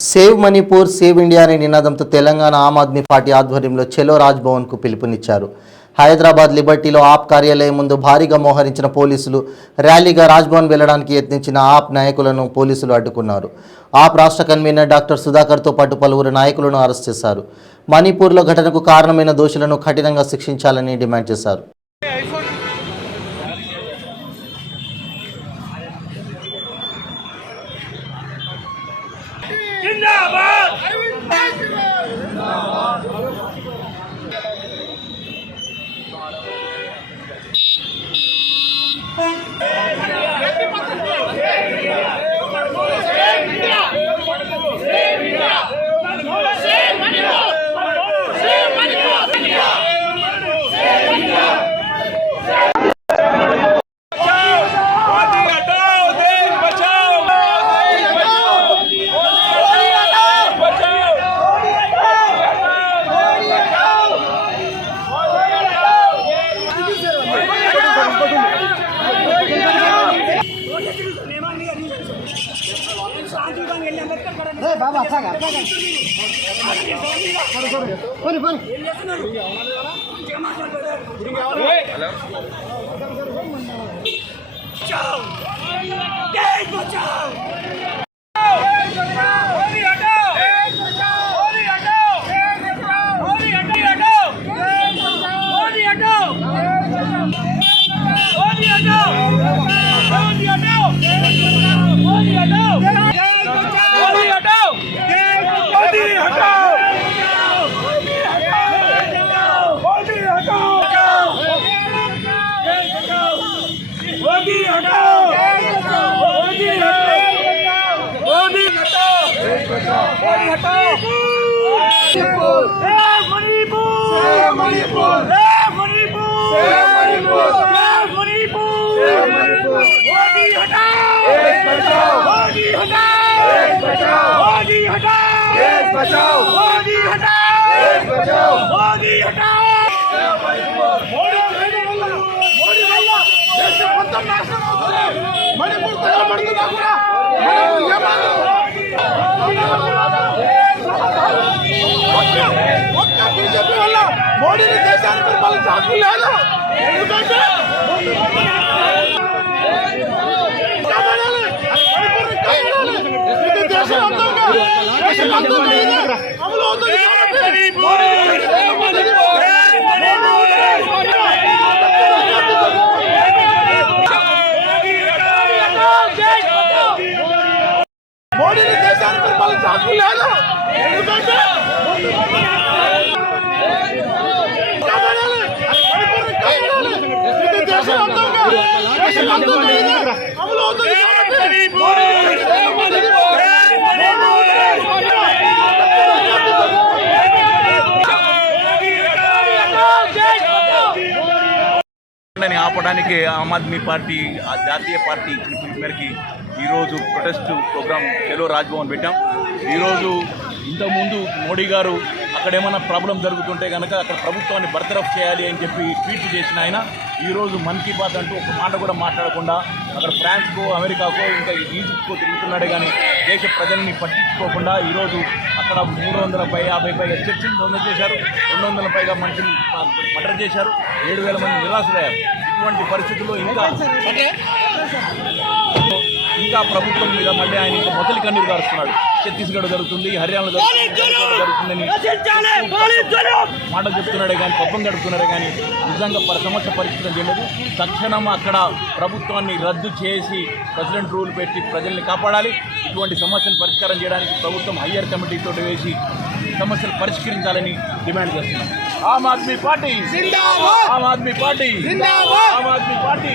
Save Manipur save India అనే నినాదంతో Telangana Aam Aadmi party ఆధ్వర్యంలో చెలో రాజ్ భవన్కు పిలుపునిచ్చారు. హైదరాబాద్ లిబర్టీలో ఆప్ కార్యాలయం ముందు భారీగా మోహరించిన పోలీసులు ర్యాలీగా రాజ్భవన్ వెళ్లడానికి యత్నించిన ఆప్ నాయకులను పోలీసులు అడ్డుకున్నారు. ఆప్ రాష్ట్ర కన్వీనర్ డాక్టర్ సుధాకర్తో పాటు పలువురు నాయకులను అరెస్ట్ చేశారు. మణిపూర్లో ఘటనకు కారణమైన దోషులను కఠినంగా శిక్షించాలని డిమాండ్ చేశారు. बाबा बीजेपी वल मोदी देशा मोदी देशा ఆపడానికి ఆమ్ ఆద్మీ పార్టీ జాతీయ పార్టీ ఇచ్చిన పిలుపు మేరకు ఈరోజు ప్రొటెస్ట్ ప్రోగ్రాం చెలో రాజ్భవన్ పెట్టాం. ఈరోజు ఇంతకుముందు మోడీ గారు అక్కడ ఏమైనా ప్రాబ్లం జరుగుతుంటే కనుక అక్కడ ప్రభుత్వాన్ని బర్తరఫ్ చేయాలి అని చెప్పి ట్వీట్ చేసిన ఆయన ఈరోజు మన్ కీ బాత్ అంటూ ఒక మాట కూడా మాట్లాడకుండా అక్కడ ఫ్రాన్స్కో అమెరికాకో ఇంకా ఈజిప్ట్కో తిరుగుతున్నాడే కానీ దేశ ప్రజల్ని పట్టించుకోకుండా ఈరోజు అక్కడ 350 పైగా చర్చిలు దొంగ చేశారు, 200 పైగా మనుషులు మర్డర్ చేశారు, 7,000 మంది నిరాశలయ్యారు. ఇటువంటి పరిస్థితుల్లో ఇంకా ప్రభుత్వం మీద మళ్ళీ ఆయన ఇంకా మొదటి కన్నీరు గారుస్తున్నాడు. ఛత్తీస్గఢ్ జరుగుతుంది, హర్యానా జరుగుతుందని మాట చెప్తున్నాడే కానీ పబ్బం గడుపుతున్నాడే కానీ నిజంగా సమస్య పరిస్థితి చేయలేదు. తక్షణం అక్కడ ప్రభుత్వాన్ని రద్దు చేసి ప్రెసిడెంట్ రూల్ పెట్టి ప్రజల్ని కాపాడాలి. ఇటువంటి సమస్యను పరిష్కారం చేయడానికి ప్రభుత్వం హయ్యర్ కమిటీతో వేసి సమస్యలు పరిష్కరించాలని డిమాండ్ చేస్తున్నాం. Aam Aadmi party, Aam Aadmi party, Aam Aadmi party.